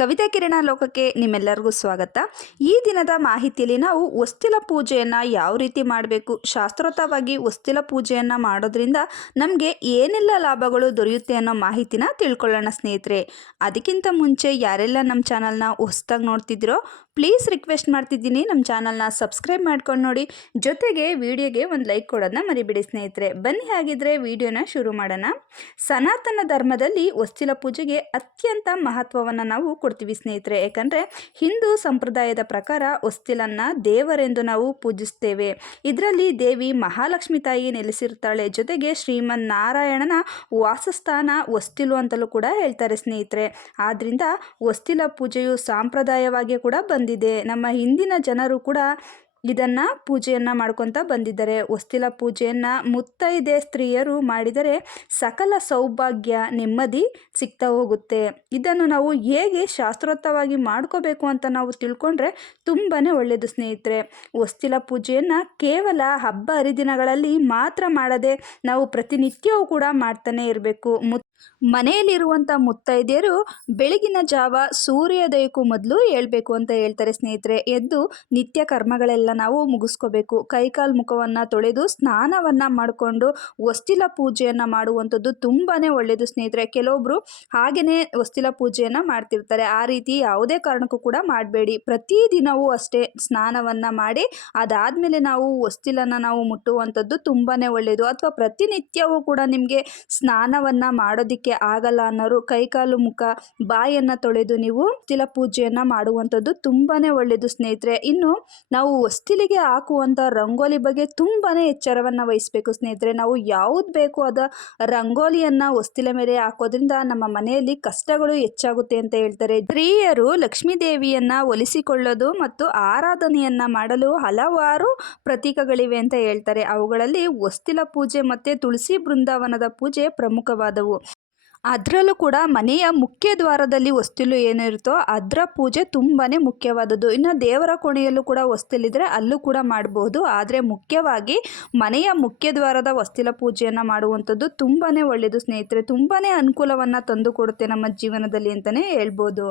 ಕವಿತಾ ಕಿರಣ ಲೋಕಕ್ಕೆ ನಿಮ್ಮೆಲ್ಲರಿಗೂ ಸ್ವಾಗತ. ಈ ದಿನದ ಮಾಹಿತಿಯಲ್ಲಿ ನಾವು ವಸ್ತಿಲ ಪೂಜೆಯನ್ನು ಯಾವ ರೀತಿ ಮಾಡಬೇಕು, ಶಾಸ್ತ್ರೋತವಾಗಿ ವಸ್ತಿಲ ಪೂಜೆಯನ್ನು ಮಾಡೋದ್ರಿಂದ ನಮಗೆ ಏನೆಲ್ಲ ಲಾಭಗಳು ದೊರೆಯುತ್ತೆ ಅನ್ನೋ ಮಾಹಿತಿನ ತಿಳ್ಕೊಳ್ಳೋಣ ಸ್ನೇಹಿತರೆ. ಅದಕ್ಕಿಂತ ಮುಂಚೆ ಯಾರೆಲ್ಲ ನಮ್ಮ ಚಾನಲ್ನ ಹೊಸ್ದಾಗಿ ನೋಡ್ತಿದ್ದೀರೋ, ಪ್ಲೀಸ್ ರಿಕ್ವೆಸ್ಟ್ ಮಾಡ್ತಿದ್ದೀನಿ ನಮ್ಮ ಚಾನಲ್ನ ಸಬ್ಸ್ಕ್ರೈಬ್ ಮಾಡ್ಕೊಂಡು ನೋಡಿ. ಜೊತೆಗೆ ವಿಡಿಯೋಗೆ ಒಂದು ಲೈಕ್ ಕೊಡೋದನ್ನ ಮರಿಬಿಡಿ ಸ್ನೇಹಿತರೆ. ಬನ್ನಿ ಹಾಗಿದ್ರೆ ವಿಡಿಯೋನ ಶುರು ಮಾಡೋಣ. ಸನಾತನ ಧರ್ಮದಲ್ಲಿ ವಸ್ತಿಲ ಪೂಜೆಗೆ ಅತ್ಯಂತ ಮಹತ್ವವನ್ನು ನಾವು ಕೊಡ್ತೀವಿ ಸ್ನೇಹಿತರೆ. ಯಾಕಂದರೆ ಹಿಂದೂ ಸಂಪ್ರದಾಯದ ಪ್ರಕಾರ ಹೊಸ್ತಿಲನ್ನು ದೇವರೆಂದು ನಾವು ಪೂಜಿಸ್ತೇವೆ. ಇದರಲ್ಲಿ ದೇವಿ ಮಹಾಲಕ್ಷ್ಮಿ ತಾಯಿ ನೆಲೆಸಿರ್ತಾಳೆ. ಜೊತೆಗೆ ಶ್ರೀಮನ್ ನಾರಾಯಣನ ವಾಸಸ್ಥಾನ ಹೊಸ್ತಿಲು ಅಂತಲೂ ಕೂಡ ಹೇಳ್ತಾರೆ ಸ್ನೇಹಿತರೆ. ಆದ್ದರಿಂದ ಹೊಸ್ತಿಲ ಪೂಜೆಯು ಸಾಂಪ್ರದಾಯವಾಗಿ ಕೂಡ ಬಂದಿದೆ. ನಮ್ಮ ಹಿಂದಿನ ಜನರು ಕೂಡ ಇದನ್ನು ಪೂಜೆಯನ್ನು ಮಾಡ್ಕೊತ ಬಂದಿದ್ದಾರೆ. ಹೊಸ್ತಿಲ ಪೂಜೆಯನ್ನು ಮುತ್ತೈದೆ ಸ್ತ್ರೀಯರು ಮಾಡಿದರೆ ಸಕಲ ಸೌಭಾಗ್ಯ ನೆಮ್ಮದಿ ಸಿಗ್ತಾ ಹೋಗುತ್ತೆ. ಇದನ್ನು ನಾವು ಹೇಗೆ ಶಾಸ್ತ್ರೋತ್ತವಾಗಿ ಮಾಡ್ಕೋಬೇಕು ಅಂತ ನಾವು ತಿಳ್ಕೊಂಡ್ರೆ ತುಂಬಾ ಒಳ್ಳೆಯದು ಸ್ನೇಹಿತರೆ. ಹೊಸ್ತಿಲ ಪೂಜೆಯನ್ನು ಕೇವಲ ಹಬ್ಬ ಹರಿದಿನಗಳಲ್ಲಿ ಮಾತ್ರ ಮಾಡದೆ ನಾವು ಪ್ರತಿನಿತ್ಯವೂ ಕೂಡ ಮಾಡ್ತಾನೆ ಇರಬೇಕು. ಮನೆಯಲ್ಲಿರುವಂಥ ಮುತ್ತೈದೆಯರು ಬೆಳಗಿನ ಜಾವ ಸೂರ್ಯೋದಯಕ್ಕೂ ಮೊದಲು ಹೇಳ್ಬೇಕು ಅಂತ ಹೇಳ್ತಾರೆ ಸ್ನೇಹಿತರೆ. ಎದ್ದು ನಿತ್ಯ ಕರ್ಮಗಳೆಲ್ಲ ನಾವು ಮುಗಿಸ್ಕೋಬೇಕು. ಕೈಕಾಲು ಮುಖವನ್ನು ತೊಳೆದು ಸ್ನಾನವನ್ನು ಮಾಡಿಕೊಂಡು ಹೊಸ್ತಿಲ ಪೂಜೆಯನ್ನು ಮಾಡುವಂಥದ್ದು ತುಂಬಾ ಒಳ್ಳೆಯದು ಸ್ನೇಹಿತರೆ. ಕೆಲವೊಬ್ಬರು ಹಾಗೆಯೇ ಹೊಸ್ತಿಲ ಪೂಜೆಯನ್ನು ಮಾಡ್ತಿರ್ತಾರೆ. ಆ ರೀತಿ ಯಾವುದೇ ಕಾರಣಕ್ಕೂ ಕೂಡ ಮಾಡಬೇಡಿ. ಪ್ರತಿದಿನವೂ ಅಷ್ಟೇ ಸ್ನಾನವನ್ನು ಮಾಡಿ ಅದಾದಮೇಲೆ ನಾವು ಹೊಸ್ತಿಲನ್ನು ನಾವು ಮುಟ್ಟುವಂಥದ್ದು ತುಂಬಾ ಒಳ್ಳೆಯದು ಅಥವಾ ಪ್ರತಿನಿತ್ಯವೂ ಕೂಡ ನಿಮಗೆ ಸ್ನಾನವನ್ನು ಮಾಡೋದಕ್ಕೆ ಆಗಲ್ಲ ಅನ್ನೋರು ಕೈಕಾಲು ಮುಖ, ಬಾಯನ್ನ ತೊಳೆದು ನೀವು ತಿಲ ಪೂಜೆಯನ್ನು ಮಾಡುವಂಥದ್ದು ತುಂಬಾ ಒಳ್ಳೆಯದು ಸ್ನೇಹಿತರೆ. ಇನ್ನು ನಾವು ಹೊಸ್ತಿಲಿಗೆ ಹಾಕುವಂಥ ರಂಗೋಲಿ ಬಗ್ಗೆ ತುಂಬಾ ಎಚ್ಚರವನ್ನು ವಹಿಸಬೇಕು ಸ್ನೇಹಿತರೆ. ನಾವು ಯಾವ್ದು ಬೇಕು ಅದ ರಂಗೋಲಿಯನ್ನು ಹೊಸ್ತಿಲ ಮೇಲೆ ಹಾಕೋದ್ರಿಂದ ನಮ್ಮ ಮನೆಯಲ್ಲಿ ಕಷ್ಟಗಳು ಹೆಚ್ಚಾಗುತ್ತೆ ಅಂತ ಹೇಳ್ತಾರೆ. ಸ್ತ್ರೀಯರು ಲಕ್ಷ್ಮೀ ದೇವಿಯನ್ನ ಒಲಿಸಿಕೊಳ್ಳೋದು ಮತ್ತು ಆರಾಧನೆಯನ್ನ ಮಾಡಲು ಹಲವಾರು ಪ್ರತೀಕಗಳಿವೆ ಅಂತ ಹೇಳ್ತಾರೆ. ಅವುಗಳಲ್ಲಿ ಹೊಸ್ತಿಲ ಪೂಜೆ ಮತ್ತು ತುಳಸಿ ಬೃಂದಾವನದ ಪೂಜೆ ಪ್ರಮುಖವಾದವು. ಅದರಲ್ಲೂ ಕೂಡ ಮನೆಯ ಮುಖ್ಯ ದ್ವಾರದಲ್ಲಿ ಹೊಸ್ತಿಲು ಏನಿರುತ್ತೋ ಅದರ ಪೂಜೆ ತುಂಬಾ ಮುಖ್ಯವಾದದ್ದು. ಇನ್ನು ದೇವರ ಕೋಣೆಯಲ್ಲೂ ಕೂಡ ಹೊಸ್ತಿಲಿದ್ರೆ ಅಲ್ಲೂ ಕೂಡ ಮಾಡಬಹುದು ಆದರೆ ಮುಖ್ಯವಾಗಿ ಮನೆಯ ಮುಖ್ಯ ದ್ವಾರದ ಹೊಸ್ತಿಲ ಪೂಜೆಯನ್ನು ಮಾಡುವಂಥದ್ದು ತುಂಬಾ ಒಳ್ಳೆಯದು ಸ್ನೇಹಿತರೆ. ತುಂಬಾ ಅನುಕೂಲವನ್ನು ತಂದುಕೊಡುತ್ತೆ ನಮ್ಮ ಜೀವನದಲ್ಲಿ ಅಂತಲೇ ಹೇಳ್ಬೋದು.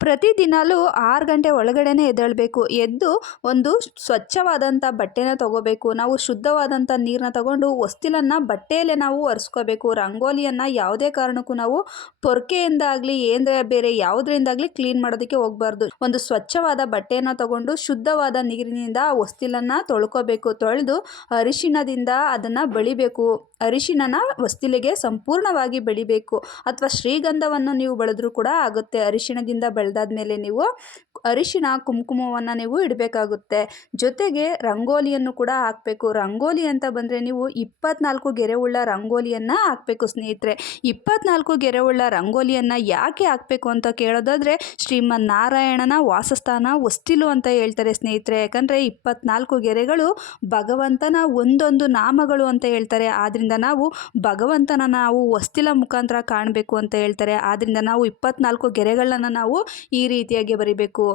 ಪ್ರತಿದಿನಾಲೂ ಆರು ಗಂಟೆ ಒಳಗಡೆನೆ ಎದ್ದೇಳಬೇಕು. ಎದ್ದು ಒಂದು ಸ್ವಚ್ಛವಾದಂಥ ಬಟ್ಟೆನ ತಗೋಬೇಕು. ನಾವು ಶುದ್ಧವಾದಂಥ ನೀರನ್ನ ತಗೊಂಡು ಹೊಸ್ತಿಲನ್ನು ಬಟ್ಟೆಯಲ್ಲೇ ನಾವು ಒರೆಸ್ಕೋಬೇಕು. ರಂಗೋಲಿಯನ್ನು ಯಾವುದೇ ಕಾರಣಕ್ಕೂ ನಾವು ಪೊರ್ಕೆಯಿಂದಾಗಲಿ ಏನರ ಬೇರೆ ಯಾವುದರಿಂದಾಗಲಿ ಕ್ಲೀನ್ ಮಾಡೋದಕ್ಕೆ ಹೋಗಬಾರ್ದು. ಒಂದು ಸ್ವಚ್ಛವಾದ ಬಟ್ಟೆಯನ್ನು ತಗೊಂಡು ಶುದ್ಧವಾದ ನೀರಿನಿಂದ ಹೊಸ್ತಿಲನ್ನು ತೊಳ್ಕೊಬೇಕು. ತೊಳೆದು ಅರಿಶಿಣದಿಂದ ಅದನ್ನು ಬಳಿಬೇಕು. ಅರಿಶಿಣನ ಹೊಸ್ತಿಲಿಗೆ ಸಂಪೂರ್ಣವಾಗಿ ಬೆಳಿಬೇಕು. ಅಥವಾ ಶ್ರೀಗಂಧವನ್ನು ನೀವು ಬೆಳೆದ್ರೂ ಕೂಡ ಆಗುತ್ತೆ. ಅರಿಶಿಣದಿಂದ ಬೆಳೆದಾದ್ಮೇಲೆ ನೀವು ಅರಿಶಿನ ಕುಂಕುಮವನ್ನು ನೀವು ಇಡಬೇಕಾಗುತ್ತೆ. ಜೊತೆಗೆ ರಂಗೋಲಿಯನ್ನು ಕೂಡ ಹಾಕಬೇಕು. ರಂಗೋಲಿ ಅಂತ ಬಂದರೆ ನೀವು ಇಪ್ಪತ್ನಾಲ್ಕು ಗೆರೆವುಳ್ಳ ರಂಗೋಲಿಯನ್ನು ಹಾಕಬೇಕು ಸ್ನೇಹಿತರೆ. ಇಪ್ಪತ್ನಾಲ್ಕು ಗೆರೆವುಳ್ಳ ರಂಗೋಲಿಯನ್ನು ಯಾಕೆ ಹಾಕಬೇಕು ಅಂತ ಕೇಳೋದಾದರೆ ಶ್ರೀಮನ್ ನಾರಾಯಣನ ವಾಸಸ್ಥಾನ ಒಸ್ತಿಲು ಅಂತ ಹೇಳ್ತಾರೆ ಸ್ನೇಹಿತರೆ. ಯಾಕಂದರೆ ಇಪ್ಪತ್ನಾಲ್ಕು ಗೆರೆಗಳು ಭಗವಂತನ ಒಂದೊಂದು ನಾಮಗಳು ಅಂತ ಹೇಳ್ತಾರೆ. ಆದ್ದರಿಂದ ನಾವು ಭಗವಂತನ ನಾವು ಹೊಸ್ತಿಲ ಮುಖಾಂತರ ಕಾಣಬೇಕು ಅಂತ ಹೇಳ್ತಾರೆ. ಆದ್ದರಿಂದ ನಾವು ಇಪ್ಪತ್ನಾಲ್ಕು ಗೆರೆಗಳನ್ನು ನಾವು ಈ ರೀತಿಯಾಗಿ ಬರಿಬೇಕು.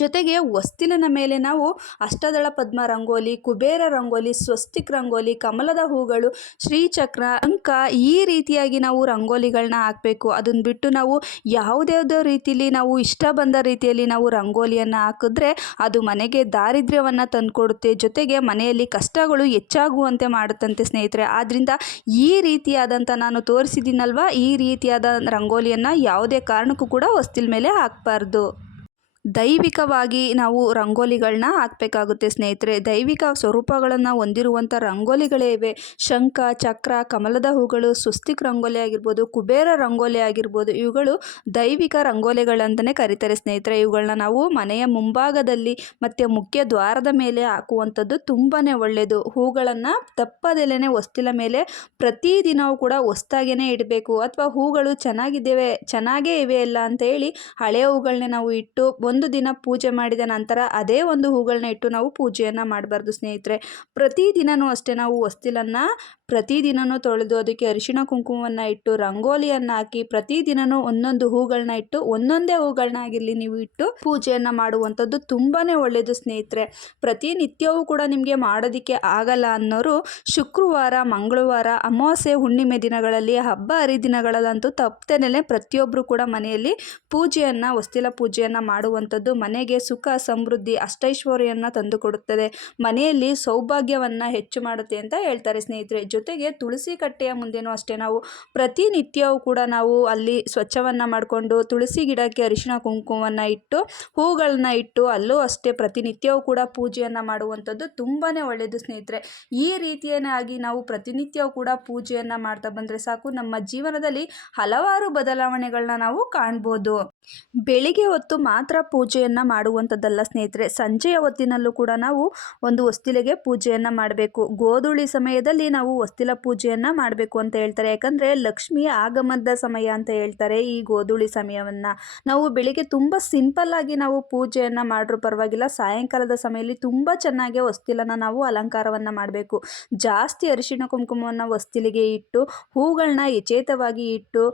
ಜೊತೆಗೆ ಹೊಸ್ತಿಲಿನ ಮೇಲೆ ನಾವು ಅಷ್ಟದಳ ಪದ್ಮ ರಂಗೋಲಿ ಕುಬೇರ ರಂಗೋಲಿ, ಸ್ವಸ್ತಿಕ್ ರಂಗೋಲಿ, ಕಮಲದ ಹೂಗಳು, ಶ್ರೀಚಕ್ರ, ಅಂಕ ಈ ರೀತಿಯಾಗಿ ನಾವು ರಂಗೋಲಿಗಳನ್ನ ಹಾಕಬೇಕು. ಅದನ್ನು ಬಿಟ್ಟು ನಾವು ಯಾವುದ್ಯಾವುದೋ ರೀತಿಯಲ್ಲಿ ನಾವು ಇಷ್ಟ ಬಂದ ರೀತಿಯಲ್ಲಿ ನಾವು ರಂಗೋಲಿಯನ್ನು ಹಾಕಿದ್ರೆ ಅದು ಮನೆಗೆ ದಾರಿದ್ರ್ಯವನ್ನು ತಂದುಕೊಡುತ್ತೆ. ಜೊತೆಗೆ ಮನೆಯಲ್ಲಿ ಕಷ್ಟಗಳು ಹೆಚ್ಚಾಗುವಂತೆ ಮಾಡುತ್ತಂತೆ ಸ್ನೇಹಿತರೆ. ಆದ್ದರಿಂದ ಈ ರೀತಿಯಾದಂಥ ನಾನು ತೋರಿಸಿದ್ದೀನಲ್ವ? ಈ ರೀತಿಯಾದ ರಂಗೋಲಿಯನ್ನು ಯಾವುದೇ ಕಾರಣಕ್ಕೂ ಕೂಡ ಹೊಸ್ತಿಲ ಮೇಲೆ ಹಾಕಬಾರ್ದು. ದೈವಿಕವಾಗಿ ನಾವು ರಂಗೋಲಿಗಳನ್ನ ಹಾಕಬೇಕಾಗುತ್ತೆ ಸ್ನೇಹಿತರೆ. ದೈವಿಕ ಸ್ವರೂಪಗಳನ್ನು ಹೊಂದಿರುವಂಥ ರಂಗೋಲಿಗಳೇ ಇವೆ. ಶಂಖ, ಚಕ್ರ, ಕಮಲದ ಹೂಗಳು, ಸುಸ್ತಿಕ್ ರಂಗೋಲಿ ಆಗಿರ್ಬೋದು, ಕುಬೇರ ರಂಗೋಲಿ ಆಗಿರ್ಬೋದು, ಇವುಗಳು ದೈವಿಕ ರಂಗೋಲಿಗಳಂತಲೇ ಕರೀತಾರೆ ಸ್ನೇಹಿತರೆ. ಇವುಗಳನ್ನ ನಾವು ಮನೆಯ ಮುಂಭಾಗದಲ್ಲಿ ಮತ್ತು ಮುಖ್ಯ ದ್ವಾರದ ಮೇಲೆ ಹಾಕುವಂಥದ್ದು ತುಂಬಾ ಒಳ್ಳೆಯದು ಹೂಗಳನ್ನು ತಪ್ಪದೆಲೆ ಹೊಸ್ತಿಲ ಮೇಲೆ ಪ್ರತಿದಿನವೂ ಕೂಡ ಹೊಸ್ತಾಗೇ ಇಡಬೇಕು. ಅಥವಾ ಹೂಗಳು ಚೆನ್ನಾಗಿದ್ದೇವೆ, ಚೆನ್ನಾಗೇ ಇವೆ ಅಲ್ಲ ಅಂತ ಹೇಳಿ ಹಳೆಯ ಹೂಗಳನ್ನೇ ನಾವು ಇಟ್ಟು ಒಂದು ದಿನ ಪೂಜೆ ಮಾಡಿದ ನಂತರ ಅದೇ ಒಂದು ಹೂಗಳನ್ನ ಇಟ್ಟು ನಾವು ಪೂಜೆಯನ್ನು ಮಾಡಬಾರ್ದು ಸ್ನೇಹಿತರೆ. ಪ್ರತಿದಿನವೂ ಅಷ್ಟೇ ನಾವು ಹೊಸ್ತಿಲನ್ನು ಪ್ರತಿದಿನವೂ ತೊಳೆದು ಅದಕ್ಕೆ ಅರಿಶಿಣ ಕುಂಕುಮವನ್ನು ಇಟ್ಟು, ರಂಗೋಲಿಯನ್ನು ಹಾಕಿ ಪ್ರತಿದಿನವೂ ಒಂದೊಂದು ಹೂಗಳನ್ನ ಇಟ್ಟು, ಒಂದೊಂದೇ ಹೂಗಳನ್ನ ಆಗಿರಲಿ ನೀವು ಇಟ್ಟು ಪೂಜೆಯನ್ನು ಮಾಡುವಂಥದ್ದು ತುಂಬಾ ಒಳ್ಳೆಯದು ಸ್ನೇಹಿತರೆ. ಪ್ರತಿನಿತ್ಯವೂ ಕೂಡ ನಿಮಗೆ ಮಾಡೋದಕ್ಕೆ ಆಗಲ್ಲ ಅನ್ನೋರು ಶುಕ್ರವಾರ, ಮಂಗಳವಾರ, ಅಮಾವಾಸ್ಯೆ, ಹುಣ್ಣಿಮೆ ದಿನಗಳಲ್ಲಿ, ಹಬ್ಬ ಹರಿದಿನಗಳಲ್ಲಂತೂ ತಪ್ಪದೇನೆ ಪ್ರತಿಯೊಬ್ಬರು ಕೂಡ ಮನೆಯಲ್ಲಿ ಪೂಜೆಯನ್ನು, ಹೊಸ್ತಿಲ ಪೂಜೆಯನ್ನು ಮಾಡುವಂಥದ್ದು ಮನೆಗೆ ಸುಖ, ಸಮೃದ್ಧಿ ಅಷ್ಟೈಶ್ವರ್ಯವನ್ನು ತಂದುಕೊಡುತ್ತದೆ. ಮನೆಯಲ್ಲಿ ಸೌಭಾಗ್ಯವನ್ನು ಹೆಚ್ಚು ಮಾಡುತ್ತೆ ಅಂತ ಹೇಳ್ತಾರೆ ಸ್ನೇಹಿತರೆ. ಜೊತೆಗೆ ತುಳಸಿ ಕಟ್ಟೆಯ ಮುಂದೆನೂ ಅಷ್ಟೇ ನಾವು ಪ್ರತಿನಿತ್ಯವೂ ಕೂಡ ನಾವು ಅಲ್ಲಿ ಸ್ವಚ್ಛವನ್ನು ಮಾಡಿಕೊಂಡು ತುಳಸಿ ಗಿಡಕ್ಕೆ ಅರಿಶಿಣ ಕುಂಕುಮವನ್ನು ಇಟ್ಟು, ಹೂಗಳನ್ನ ಇಟ್ಟು ಅಲ್ಲೂ ಅಷ್ಟೇ ಪ್ರತಿನಿತ್ಯವೂ ಕೂಡ ಪೂಜೆಯನ್ನು ಮಾಡುವಂಥದ್ದು ತುಂಬಾ ಒಳ್ಳೆಯದು ಸ್ನೇಹಿತರೆ. ಈ ರೀತಿಯಾಗಿ ನಾವು ಪ್ರತಿನಿತ್ಯವೂ ಕೂಡ ಪೂಜೆಯನ್ನು ಮಾಡ್ತಾ ಬಂದರೆ ಸಾಕು. ನಮ್ಮ ಜೀವನದಲ್ಲಿ ಹಲವಾರು ಬದಲಾವಣೆಗಳನ್ನ ನಾವು ಕಾಣ್ಬೋದು. ಬೆಳಿಗ್ಗೆ ಹೊತ್ತು ಮಾತ್ರ ಪೂಜೆಯನ್ನು ಮಾಡುವಂಥದ್ದಲ್ಲ ಸ್ನೇಹಿತರೆ. ಸಂಜೆಯ ಹೊತ್ತಿನಲ್ಲೂ ಕೂಡ ನಾವು ಒಂದು ಹೊಸ್ತಿಲಿಗೆ ಪೂಜೆಯನ್ನು ಮಾಡಬೇಕು. ಗೋಧುಳಿ ಸಮಯದಲ್ಲಿ ನಾವು ಹೊಸ್ತಿಲ ಪೂಜೆಯನ್ನು ಮಾಡಬೇಕು ಅಂತ ಹೇಳ್ತಾರೆ. ಯಾಕಂದರೆ ಲಕ್ಷ್ಮಿ ಆಗಮನದ ಸಮಯ ಅಂತ ಹೇಳ್ತಾರೆ ಈ ಗೋಧೂಳಿ ಸಮಯವನ್ನು. ನಾವು ಬೆಳಿಗ್ಗೆ ತುಂಬ ಸಿಂಪಲ್ಲಾಗಿ ನಾವು ಪೂಜೆಯನ್ನು ಮಾಡ್ರೂ ಪರವಾಗಿಲ್ಲ, ಸಾಯಂಕಾಲದ ಸಮಯದಲ್ಲಿ ತುಂಬ ಚೆನ್ನಾಗಿ ಹೊಸ್ತಿಲನ್ನು ನಾವು ಅಲಂಕಾರವನ್ನು ಮಾಡಬೇಕು. ಜಾಸ್ತಿ ಅರಿಶಿಣ ಕುಂಕುಮವನ್ನು ಹೊಸ್ತಿಲಿಗೆ ಇಟ್ಟು ಹೂಗಳನ್ನ ಯಚೇತವಾಗಿ ಇಟ್ಟು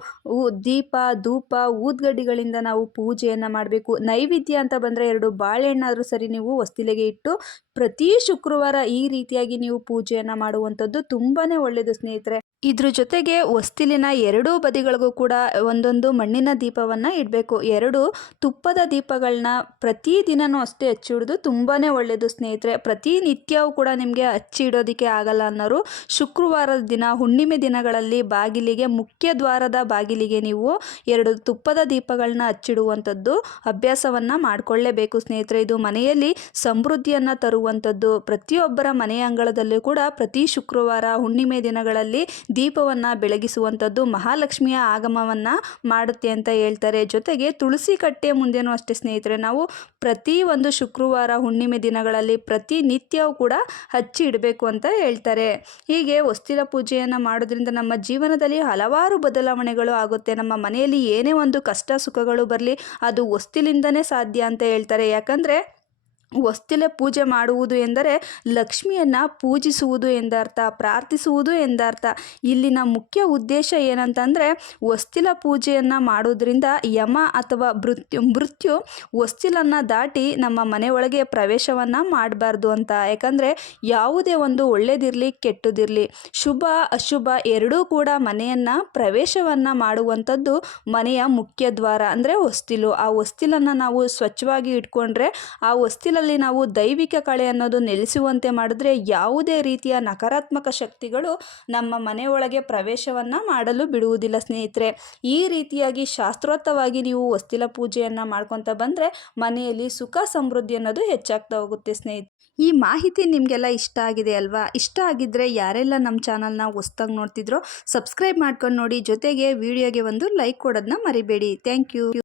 ದೀಪ, ಧೂಪ, ಊದ್ಗಡ್ಡಿಗಳಿಂದ ನಾವು ಪೂಜೆಯನ್ನು ಮಾಡಬೇಕು. ನೈವೇದ್ಯ ಅಂತ ಬಂದರೆ ಎರಡು ಬಾಳೆಹಣ್ಣಾದರೂ ಸರಿ ನೀವು ಹೊಸ್ತಿಲಿಗೆ ಇಟ್ಟು, ಪ್ರತಿ ಶುಕ್ರವಾರ ಈ ರೀತಿಯಾಗಿ ನೀವು ಪೂಜೆಯನ್ನು ಮಾಡುವಂಥದ್ದು ತುಂಬಾ ಒಳ್ಳೆಯದು ಸ್ನೇಹಿತರೆ. ಇದ್ರ ಜೊತೆಗೆ ಹೊಸ್ತಿಲಿನ ಎರಡೂ ಬದಿಗಳಿಗೂ ಕೂಡ ಒಂದೊಂದು ಮಣ್ಣಿನ ದೀಪವನ್ನು ಇಡಬೇಕು. ಎರಡು ತುಪ್ಪದ ದೀಪಗಳನ್ನ ಪ್ರತಿದಿನವೂ ಅಷ್ಟೇ ಹಚ್ಚಿಡೋದು ತುಂಬಾ ಒಳ್ಳೆಯದು ಸ್ನೇಹಿತರೆ. ಪ್ರತಿನಿತ್ಯವೂ ಕೂಡ ನಿಮಗೆ ಹಚ್ಚಿಡೋದಕ್ಕೆ ಆಗಲ್ಲ ಅನ್ನೋರು ಶುಕ್ರವಾರದ ದಿನ, ಹುಣ್ಣಿಮೆ ದಿನಗಳಲ್ಲಿ ಬಾಗಿಲಿಗೆ, ಮುಖ್ಯ ದ್ವಾರದ ಬಾಗಿಲಿಗೆ ನೀವು ಎರಡು ತುಪ್ಪದ ದೀಪಗಳನ್ನ ಹಚ್ಚಿಡುವಂಥದ್ದು ಅಭ್ಯಾಸವನ್ನು ಮಾಡಿಕೊಳ್ಳೇಬೇಕು ಸ್ನೇಹಿತರೆ. ಇದು ಮನೆಯಲ್ಲಿ ಸಮೃದ್ಧಿಯನ್ನು ತರುವಂಥದ್ದು. ಪ್ರತಿಯೊಬ್ಬರ ಮನೆಯ ಅಂಗಳದಲ್ಲೂ ಕೂಡ ಪ್ರತಿ ಶುಕ್ರವಾರ ಹುಣ್ಣಿಮೆ ದಿನಗಳಲ್ಲಿ ದೀಪವನ್ನು ಬೆಳಗಿಸುವಂಥದ್ದು ಮಹಾಲಕ್ಷ್ಮಿಯ ಆಗಮವನ್ನು ಮಾಡುತ್ತೆ ಅಂತ ಹೇಳ್ತಾರೆ. ಜೊತೆಗೆ ತುಳಸಿ ಕಟ್ಟೆ ಮುಂದೆನೂ ಅಷ್ಟೇ ಸ್ನೇಹಿತರೆ, ನಾವು ಪ್ರತಿ ಒಂದು ಶುಕ್ರವಾರ ಹುಣ್ಣಿಮೆ ದಿನಗಳಲ್ಲಿ ಪ್ರತಿನಿತ್ಯವೂ ಕೂಡ ಹಚ್ಚಿ ಇಡಬೇಕು ಅಂತ ಹೇಳ್ತಾರೆ. ಹೀಗೆ ಹೊಸ್ತಿಲ ಪೂಜೆಯನ್ನು ಮಾಡೋದ್ರಿಂದ ನಮ್ಮ ಜೀವನದಲ್ಲಿ ಹಲವಾರು ಬದಲಾವಣೆಗಳು ಆಗುತ್ತೆ. ನಮ್ಮ ಮನೆಯಲ್ಲಿ ಏನೇ ಒಂದು ಕಷ್ಟ ಸುಖಗಳು ಬರಲಿ, ಅದು ಹೊಸ್ತಿಲಿಂದನೇ ಸಾಧ್ಯ ಅಂತ ಹೇಳ್ತಾರೆ. ಯಾಕಂದರೆ ಹೊಸ್ತಿಲೆ ಪೂಜೆ ಮಾಡುವುದು ಎಂದರೆ ಲಕ್ಷ್ಮಿಯನ್ನು ಪೂಜಿಸುವುದು ಎಂದರ್ಥ, ಪ್ರಾರ್ಥಿಸುವುದು ಎಂದರ್ಥ. ಇಲ್ಲಿನ ಮುಖ್ಯ ಉದ್ದೇಶ ಏನಂತಂದರೆ ವಸ್ತಿಲ ಪೂಜೆಯನ್ನು ಮಾಡೋದ್ರಿಂದ ಯಮ ಅಥವಾ ಮೃತ್ಯು ಮೃತ್ಯು ಹೊಸ್ತಿಲನ್ನು ದಾಟಿ ನಮ್ಮ ಮನೆಯೊಳಗೆ ಪ್ರವೇಶವನ್ನು ಮಾಡಬಾರ್ದು ಅಂತ. ಯಾಕಂದರೆ ಯಾವುದೇ ಒಂದು ಒಳ್ಳೆಯದಿರಲಿ ಕೆಟ್ಟದಿರಲಿ, ಶುಭ, ಅಶುಭ ಎರಡೂ ಕೂಡ ಮನೆಯನ್ನು ಪ್ರವೇಶವನ್ನು ಮಾಡುವಂಥದ್ದು ಮನೆಯ ಮುಖ್ಯ ದ್ವಾರ ಅಂದರೆ ಹೊಸ್ತಿಲು. ಆ ಹೊಸ್ತಿಲನ್ನು ನಾವು ಸ್ವಚ್ಛವಾಗಿ ಇಟ್ಕೊಂಡ್ರೆ ಆ ಹೊಸ್ತಿಲಲ್ಲಿ ನಾವು ದೈವಿಕ ಕಳೆ ಅನ್ನೋದು ನೆಲೆಸುವಂತೆ ಮಾಡಿದ್ರೆ ಯಾವುದೇ ರೀತಿಯ ನಕಾರಾತ್ಮಕ ಶಕ್ತಿಗಳು ನಮ್ಮ ಮನೆಯೊಳಗೆ ಪ್ರವೇಶವನ್ನು ಮಾಡಲು ಬಿಡುವುದಿಲ್ಲ ಸ್ನೇಹಿತರೆ. ಈ ರೀತಿಯಾಗಿ ಶಾಸ್ತ್ರೋತ್ತವಾಗಿ ನೀವು ಹೊಸ್ತಿಲ ಪೂಜೆಯನ್ನು ಮಾಡ್ಕೊತ ಬಂದರೆ ಮನೆಯಲ್ಲಿ ಸುಖ ಸಮೃದ್ಧಿ ಅನ್ನೋದು ಹೆಚ್ಚಾಗ್ತಾ ಹೋಗುತ್ತೆ ಸ್ನೇಹಿತರೆ. ಈ ಮಾಹಿತಿ ನಿಮಗೆಲ್ಲ ಇಷ್ಟ ಆಗಿದೆ ಅಲ್ವಾ? ಇಷ್ಟ ಆಗಿದ್ದರೆ ಯಾರೆಲ್ಲ ನಮ್ಮ ಚಾನಲ್ನ ಹೊಸ್ದಾಗಿ ನೋಡ್ತಿದ್ರೋ ಸಬ್ಸ್ಕ್ರೈಬ್ ಮಾಡ್ಕೊಂಡು ನೋಡಿ. ಜೊತೆಗೆ ವಿಡಿಯೋಗೆ ಒಂದು ಲೈಕ್ ಕೊಡೋದನ್ನ ಮರಿಬೇಡಿ. Thank you.